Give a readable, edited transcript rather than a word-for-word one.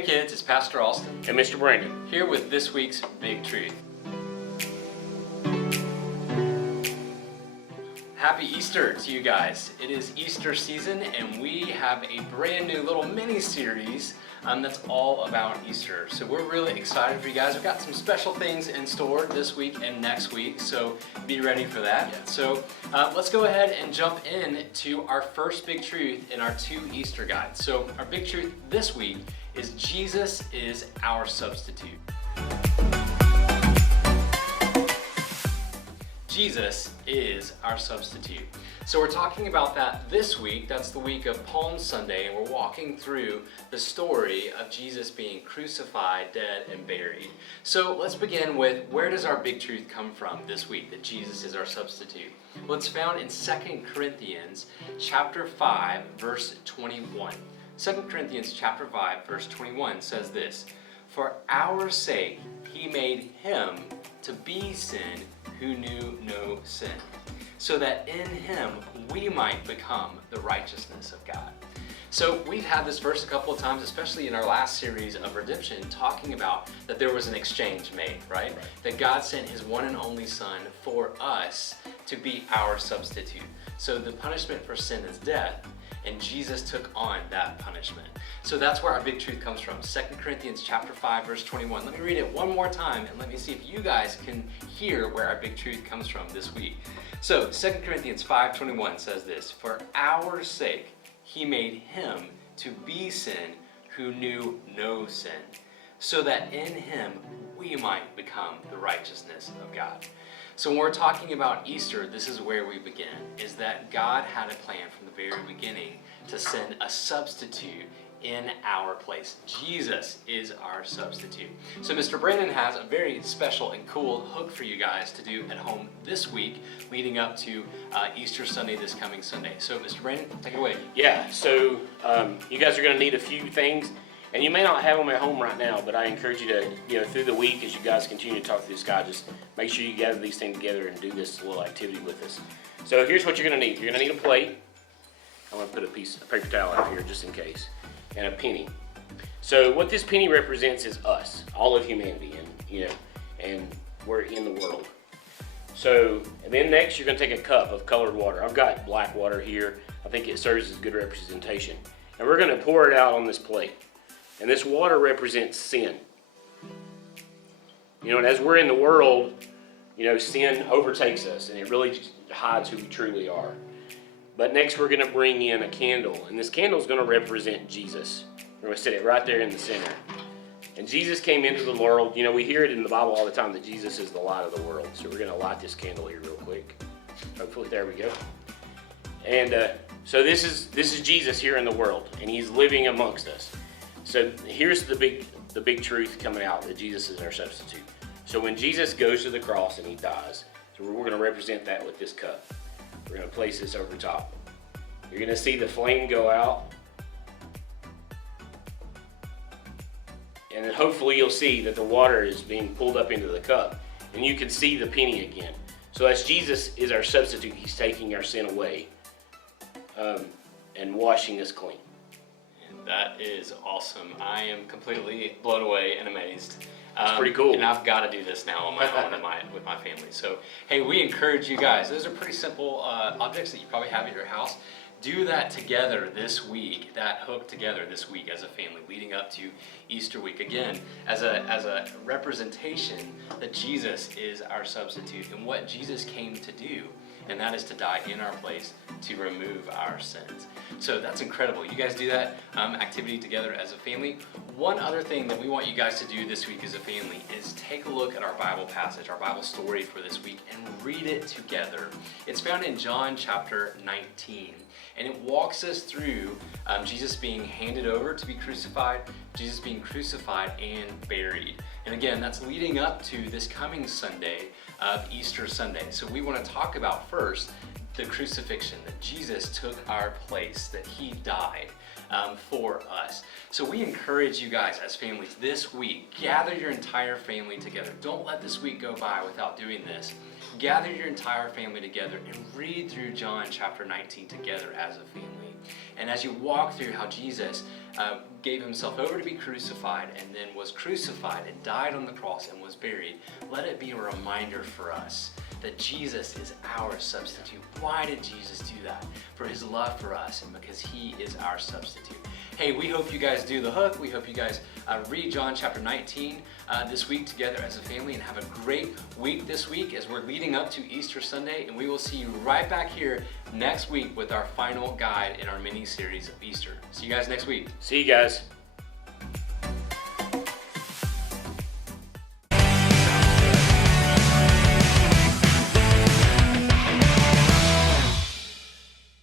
Hey kids, it's Pastor Austin and Mr. Brandon here with this week's Big Truth. Happy Easter to you guys. It is Easter season and we have a brand new little mini-series that's all about Easter. So we're really excited for you guys. We've got some special things in store this week and next week, so be ready for that. So let's go ahead and jump in to our first big truth in our 2 Easter guides. So our big truth this week is Jesus is our substitute. Jesus is our substitute. So we're talking about that this week. That's the week of Palm Sunday, and we're walking through the story of Jesus being crucified, dead, and buried. So let's begin with, where does our big truth come from this week, that Jesus is our substitute? Well, it's found in 2 Corinthians chapter 5, verse 21. 2 Corinthians chapter 5, verse 21 says this, "For our sake he made him to be sin who knew no sin, so that in him we might become the righteousness of God." So we've had this verse a couple of times, especially in our last series of redemption, talking about that there was an exchange made, right? That God sent his one and only Son for us to be our substitute. So the punishment for sin is death, and Jesus took on that punishment. So that's where our big truth comes from. 2 Corinthians chapter 5, verse 21. Let me read it one more time and let me see if you guys can hear where our big truth comes from this week. So 2 Corinthians 5:21 says this, "For our sake he made him to be sin who knew no sin, so that in him we might become the righteousness of God." So when we're talking about Easter, this is where we begin, is that God had a plan from the very beginning to send a substitute in our place. Jesus is our substitute. So Mr. Brandon has a very special and cool hook for you guys to do at home this week, leading up to Easter Sunday this coming Sunday. So Mr. Brandon, take it away. Yeah, so you guys are going to need a few things, and you may not have them at home right now, but I encourage you to, through the week as you guys continue to talk through this guide, just make sure you gather these things together and do this little activity with us. So here's what you're going to need. You're going to need a plate. I'm going to put a piece of paper towel out here just in case. And a penny. So what this penny represents is us, all of humanity, and we're in the world. So, and then next you're going to take a cup of colored water. I've got black water here. I think it serves as good representation. And we're going to pour it out on this plate. And this water represents sin. And as we're in the world, sin overtakes us, and it really hides who we truly are. But next we're going to bring in a candle, and this candle is going to represent Jesus. We're going to set it right there in the center. And Jesus came into the world. We hear it in the Bible all the time that Jesus is the light of the world. So we're going to light this candle here real quick. Hopefully, there we go. And so this is Jesus here in the world, and he's living amongst us. So here's the big truth coming out, that Jesus is our substitute. So when Jesus goes to the cross and he dies, so we're going to represent that with this cup. We're going to place this over top. You're going to see the flame go out. And then hopefully you'll see that the water is being pulled up into the cup. And you can see the penny again. So that's Jesus is our substitute. He's taking our sin away and washing us clean. And that is awesome. I am completely blown away and amazed. It's pretty cool. And I've got to do this now on my own with my family. So, hey, we encourage you guys. Those are pretty simple objects that you probably have at your house. Do that together this week, that hook together this week as a family, leading up to Easter week. Again, as a representation that Jesus is our substitute and what Jesus came to do, and that is to die in our place to remove our sins. So that's incredible. You guys do that activity together as a family. One other thing that we want you guys to do this week as a family is take a look at our Bible passage, our Bible story for this week, and read it together. It's found in John chapter 19. And it walks us through Jesus being handed over to be crucified, Jesus being crucified and buried. And again, that's leading up to this coming Sunday of Easter Sunday. So we want to talk about first the crucifixion, that Jesus took our place, that he died for us. So we encourage you guys as families this week, gather your entire family together. Don't let this week go by without doing this. Gather your entire family together and read through John chapter 19 together as a family. And as you walk through how Jesus gave himself over to be crucified and then was crucified and died on the cross and was buried, let it be a reminder for us that Jesus is our substitute. Why did Jesus do that? For his love for us and because he is our substitute. Hey, we hope you guys do the hook. We hope you guys read John chapter 19 this week together as a family, and have a great week this week as we're leading up to Easter Sunday. And we will see you right back here next week with our final guide in our mini series of Easter. See you guys next week. See you guys.